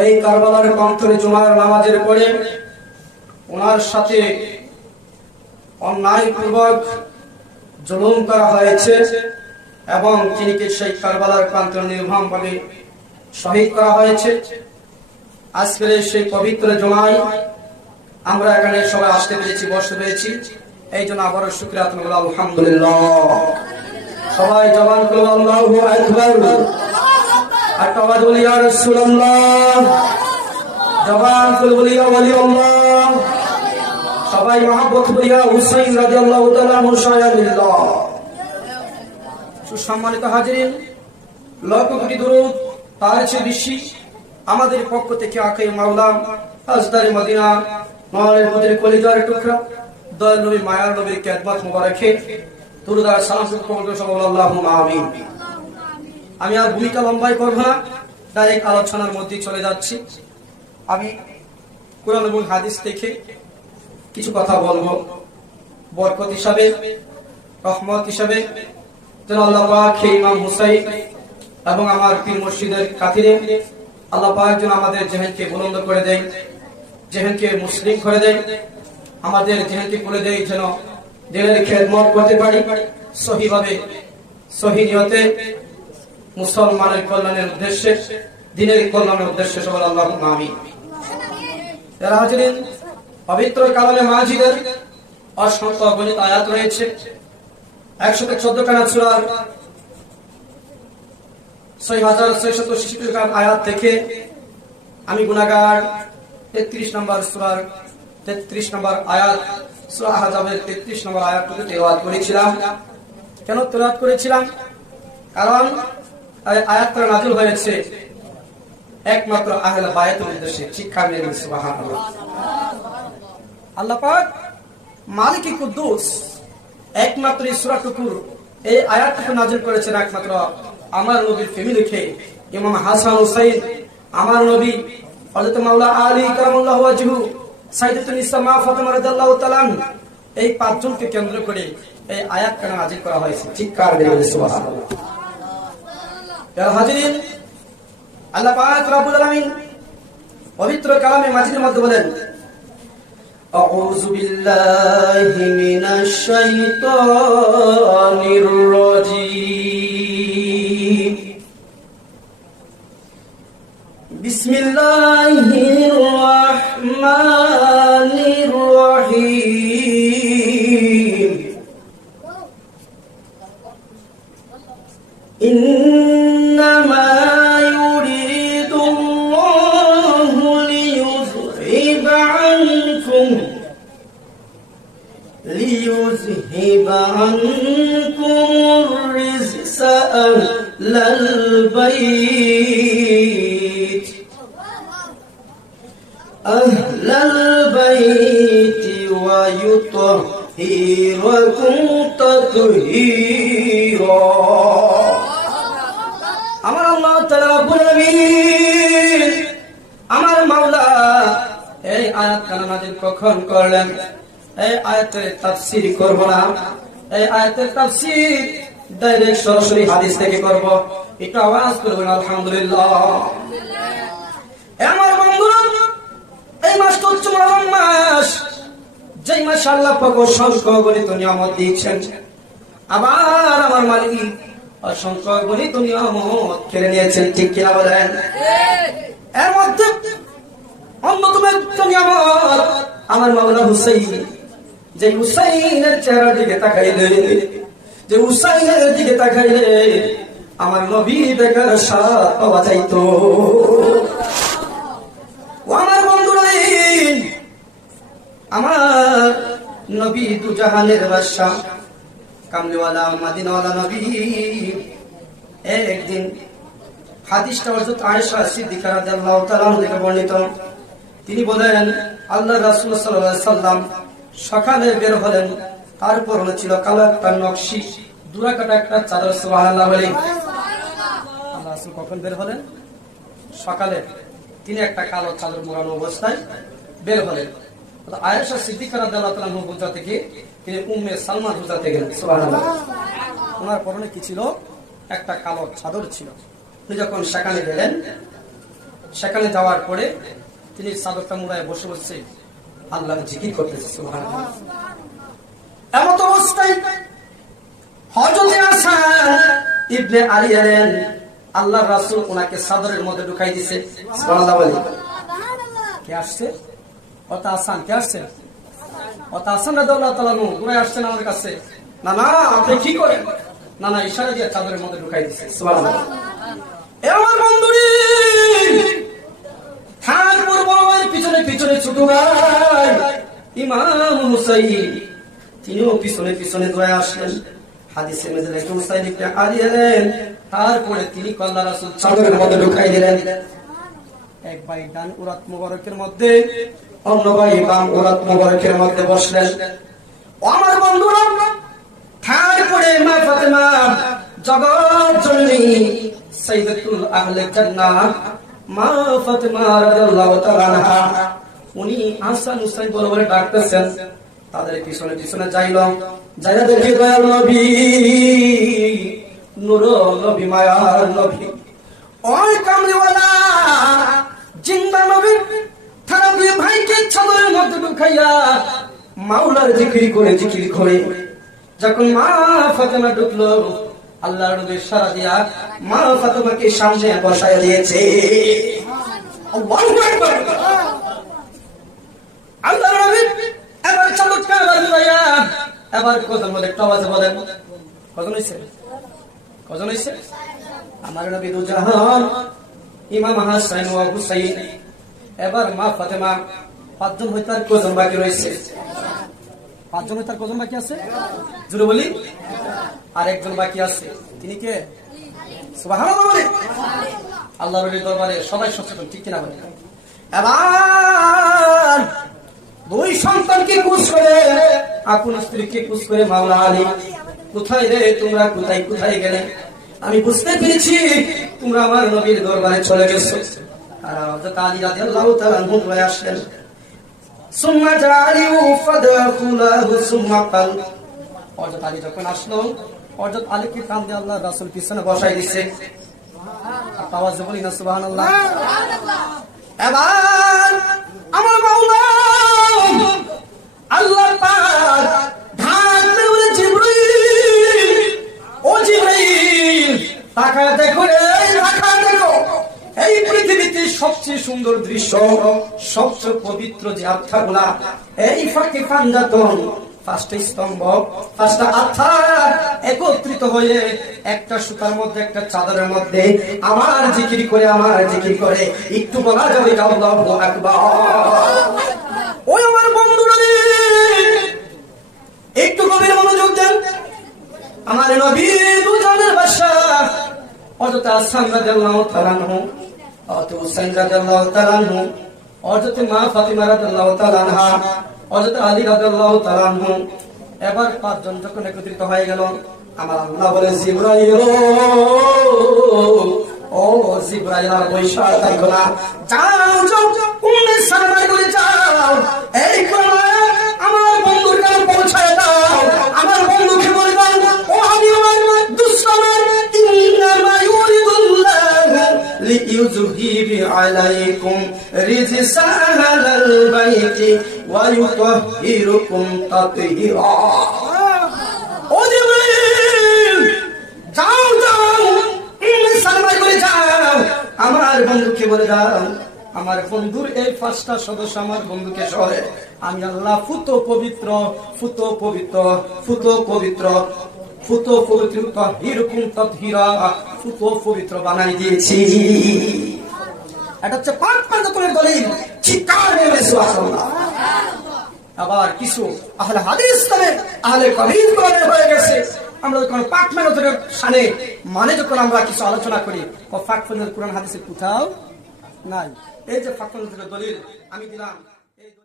এই কারবালার প্রান্তরে জুমার নামাজের পরে ওনার সাথে অন্যায়পূর্বক জুলুম করা হয়েছে এবং তিনিকে সেই কারবালার প্রান্তরে নির্মমভাবে শহীদ করা হয়েছে। আজকের সেই পবিত্র জুমায় আমরা এখানে সবাই আসতে পেরেছি, বসতে পেরেছি, এই জন্য আবারও শুকরিয়া আদায় করব। আলহামদুলিল্লাহ। সবাই জবান করুন আল্লাহু আকবার। আর আওয়াজ বলি ইয়া রাসূলুল্লাহ। জবান করে বলি ইয়া ওয়ালিউল্লাহ। সবাই মহব্বত করি ইয়া হুসাইন রাদিয়াল্লাহু তাআলা আনহু শায়ালিল্লাহ। সুসম্মানিত হাজিরিন, লক্ষ কোটি দরুদ তার চেয়ে বেশি আমাদের পক্ষ থেকে আকে মাওলা হাজদারে মদিনা মাওলার মদির কলিজার টুকরা দয়াল নবী মায়ার নবীর খেদমত মুবারকে দরুদ আর সালাম কবুল করুন আল্লাহুম্মা আমিন। আমি আর ভূমিকা লম্বাই করব না, ডাইরেক্ট আলোচনার মধ্যে চলে যাচ্ছি। আমি কুরআন এবং হাদিস থেকে কিছু কথা বলবো, বরকত হিসাবে, রহমত হিসাবে যেন আল্লাহ পাক ইমাম হুসাইন এবং আমার পীর মুর্শিদের খাতিরে আল্লাহ পাক যেন আমাদের জেহেনকে বুলন্দ করে দেয়, জেহেনকে মুসলিম করে দেয়, আমাদের জেহেনকে করে দেয় যেন দিনের খেদমত করতে পারি সহিভাবে, সহি নিয়তে, মুসলমানের কল্যাণের উদ্দেশ্যে, দিনের কল্যাণের উদ্দেশ্যে। সবাই আল্লাহুম্মা আমিন। যারা হাজিরিন, পবিত্র কালামে মাজিদের অসংখ্য অগণিত আয়াত রয়েছে। 114 খানা সূরার 6666 খানা আয়াত থেকে আমি গুনাহগার 33 নম্বর সূরার 33 নম্বর আয়াত, সূরা আহজাবের 33 নম্বর আয়াতটি তেলাওয়াত করেছিলাম। কেন তেলাওয়াত করেছিলাম? কারণ এই আয়াতটা নাযিল হয়েছে একমাত্র আহলে বায়াতের উদ্দেশ্যে, শিক্ষা নিয়ে। সুবহানাল্লাহ। আল্লাহ পাক মালিক কুদ্দুস একমাত্র এই সূরাটুকুর এই আয়াতটুকু নাযিল করেছেন একমাত্র আমার নবীর ফ্যামিলিকে, ইমাম হাসান হুসাইন, আমার নবী হযরত মাওলা আলী কারামাল্লাহু ওয়াজহু, সাইয়্যিদাতুন নিসা মা ফাতেমা রাদিয়াল্লাহু তাআলা, এই পাঁচজনকে কেন্দ্র করে এই আয়াতটা নাযিল করা হয়েছে। চিৎকার দিয়ে সুবহানাল্লাহ। যারা হাজিরিন, আল্লাহ পাক রব্বুল আলামিন পবিত্র কালামে মাজিদের মধ্যে বলেন, আউযু বিল্লাহি মিনাশ শাইতানির রাজীম। বিসমিল্লাহির রাহমানির রাহিম। ইন্নামা ليذهب عنكم الرجس أهل البيت ويطهركم تطهيرا। আমার আল্লাহ তাআলা রাব্বুল আলামিন, আমার মাওলা এই আয়াতটা নাযিল কখন করলেন? এই আয়াতের তাফসীর করব না, এই আয়াতের তাফসীর ডাইরেক্ট সরাসরি হাদিস থেকে করব। একটু আওয়াজ করবেন আলহামদুলিল্লাহ। আমার বন্ধুরা, এই মাসটা হচ্ছে মুহররম মাস, যেই মাসে আল্লাহ পাক অসংখ্য অগণিত নিয়ামত দিয়েছেন, আবার আমার মালিক অসংখ্য অগণিত নিয়ামত কেড়ে নিয়েছেন। ঠিক কিনা বলেন? এর মধ্যে অন্যতম একটা নিয়ামত আমার মাওলা হুসাইন। যে হুসাইনের চেহারার দিকে তাকাইলে, যে হুসাইনের দিকে তাকাইলে আমার নবী দেখার স্বাদ পাওয়া যাইত। ও আমার বন্ধুরা, আমার নবী দু জাহানের বাদশা, কামলিওয়ালা মদিনাওয়ালা নবী, একদিন হাদিসটা হযরত আয়েশা সিদ্দিকা রাদিয়াল্লাহু তাআলা থেকে বর্ণিত। তিনি বলেন, আল্লাহর রাসূল সাল্লাল্লাহু আলাইহি সাল্লাম সকালে বের হলেন, তার পরনে ছিল কালো একটা নকশি দুরাকাটা একটা চাদর। সুবহানাল্লাহ বলি। আল্লাহ রাসূল কখন বের হলেন? সকালে। তিনি একটা কালো চাদর মোড়ানো অবস্থায় বের হলেন। আয়েশা সিদ্দিকা রাদিয়াল্লাহু তাআলা হুজরা থেকে তিনি উম্মে সালমা হুজরাতে গেলেন। সুবহানাল্লাহ। ওনার পরনে কি ছিল? একটা কালো চাদর ছিল। তিনি যখন সেখানে গেলেন, সেখানে যাওয়ার পরে তিনি চাদরটা মুড়ায় বসে বসে আল্লাহর জিকির করতেছে সুবহানাল্লাহ। এমত অবস্থায় হযরত হাসান ইবনে আলী এলেন, আল্লাহর রাসূল ওনাকে চাদরের মধ্যে ঢুকাই দিয়েছে সুবহানাল্লাহ বলে। কে আসছে? ওটা হাসান। কে আসছে? ওটা হাসান রাদিয়াল্লাহু তাআলা নু ঘুরে আসছেন আমার কাছে। না না আপনি কি করেন? না না ইশারা দিয়ে চাদরের মধ্যে ঢুকাই দিয়েছে সুবহানাল্লাহ। এ আমার বন্ধুরে, থান পূর্বের পিছনে পিছনে ছোট ভাই ইমাম হুসাইন তিনিও পিছনে পিছনে দৌড়ে আসলেন। হাদিসে মধ্যে লেখা হুসাইন ইবনে আলী এলেন, তারপরে তিনি আল্লাহর রাসূল চাদরের মধ্যে ঢুকাই দিলেন। এক ভাই ডান উরাত মুবারকের মধ্যে, অন্য ভাই বাম উরাত মুবারকের মধ্যে বসলেন। ও আমার বন্ধুরা, তারপরে মা ফাতেমা জগৎ জননী সাইয়্যিদাতুল আহলে জান্নাহ মা ফাতেমা রাদিয়াল্লাহু তাআলা আনহা উনি হাসান হুসাইন বলে বলে ডাকতেছেন। তাদের পিছনে পিছনে যাইলাম, যাইরা দেখি দয়াল নবী, নূর নবী, মায়ার নবী, ওই কামলিওয়ালা জিন্দা নবী তারা দুই ভাইকে চাদরের মধ্যে ঢুকাইয়া মাওলার জিকির করে যখন মা ফাতেমা ঢুকলো, আল্লাহর নবী ইশারা দিয়া মা ফাতেমাকে সামনে বসায় দিয়েছে। আল্লাহু আকবার। আল্লাহর নবী এবার চমৎকার বাজুয়া এবার কত বলে একটা আওয়াজে বলেন, কজন হইছে? কজন হইছে? আমার নবী দুজাহান ইমাম হাসান ও হুসাইন। এবার মা ফাতেমা পাঁচজন হইতে আর কজন বাকি রয়েছে? পাঁচজন হইতে আর কজন বাকি আছে? জোরে বলি। আর একজন বাকি আছে, তিনি কে? সুবহানাল্লাহ বলে। আল্লাহর ওলির দরবারে সবাই সচেতন, ঠিক কিনা বলে? এবার দুই সন্তানকে কুশ করে, আপন স্ত্রীকে কুশ করে মাওলা আলী, কোথায় রে তোমরা, কোথায় কোথায় গেলে? আমি বুঝতে পেরেছি তোমরা আমার নবীর দরবারে চলে গেছো। আর হযরত আলী রাদিয়াল্লাহু তাআলা আনহু হয়ে আসলেন। সুম্মা জালিউ ফাদখুলাহু সুম্মা কাল। হযরত আলী যখন আসলো, হযরত আলীকে কান দিয়ে আল্লাহর রাসূল পিছনে বসাই দিয়েছে। আওয়াজ বলি না সুবহানাল্লাহ। এবার আমার মাওলা আল্লাহ পাক ঢাক মেরে জিবরাইল, ও জিবরাইল তাকায় দেখো রে, তাকায় দেখো এই পৃথিবীতে সবচেয়ে সুন্দর দৃশ্য, সবচেয়ে পবিত্র যে আত্মাগুলা, এই ফাঁকে ফান্দাতন পাঁচটা স্তম্ভ, পাঁচটা আত্মা একত্রিত হয়ে একটা সুতার মধ্যে, একটা চাদরের মধ্যে আমার জিকির করে, আমার জিকির করে। একটু বলা যাবে আল্লাহু আকবার। ওই আমার বন্ধুরা একটু গভীর মনোযোগ দেন। আমার নবী দুজনের বাদশা হযরত হাসান রাদিয়াল্লাহু তাআলা আনহু, হযরত হুসাইন রাদিয়াল্লাহু তাআলা আনহু, হযরত মা ফাতিমা রাদিয়াল্লাহু তাআলা আনহা, হযরত আলী রাদিয়াল্লাহু তাআলা আনহু। এবার পাঁচজন যখন একত্রিত হয়ে গেল, আমার আল্লাহ বলে জিবরাইল, ও জিবরাইল আর বৈশা থাকো না, যাও যাও উম্মে সালমার করে যাও, এই কোরআন আমার বন্ধুর কাছে পৌঁছায় দাও। আমার বন্ধুকে বলে দাও, ও আমি আমার দুশমন, ইন্নামা ইউরিদুল্লাহু লিইউযহিবি আলাইকুম রিজসা আহলাল বাইতি ওয়া ইউতাহহিরুকুম তাতহীরা। ও জিবরাইল যাও যাও উম্মে সালমার করে যাও, আমার বন্ধুকে বলে দাও, আমার বন্ধুর এই পাঁচটা সদস্য আমার বন্ধুকে সহে আমি আল্লাহ ফুত পবিত্র, ফুত পবিত্র, ফুত পবিত্র, ফুত পবিত্র, তাতহীরুকুম তাতহীরা, ফুত পবিত্র বানাই দিয়েছি। এটা হচ্ছে পাঁচ পাঁচজনের দলিল। চিৎকার করে সুবহানাল্লাহ। আবার কিছু আহলে হাদিস তবে আহলে কবির কোরআনে হয়ে গেছে। আমরা যখন পাক মেহনতের শানে মানে যখন আমরা কিছু আলোচনা করি, ও পাক মেহনত কোরআন হাদিসে কোথাও নাই। এই যে পাক মেহনতের দলিল আমি দিলাম।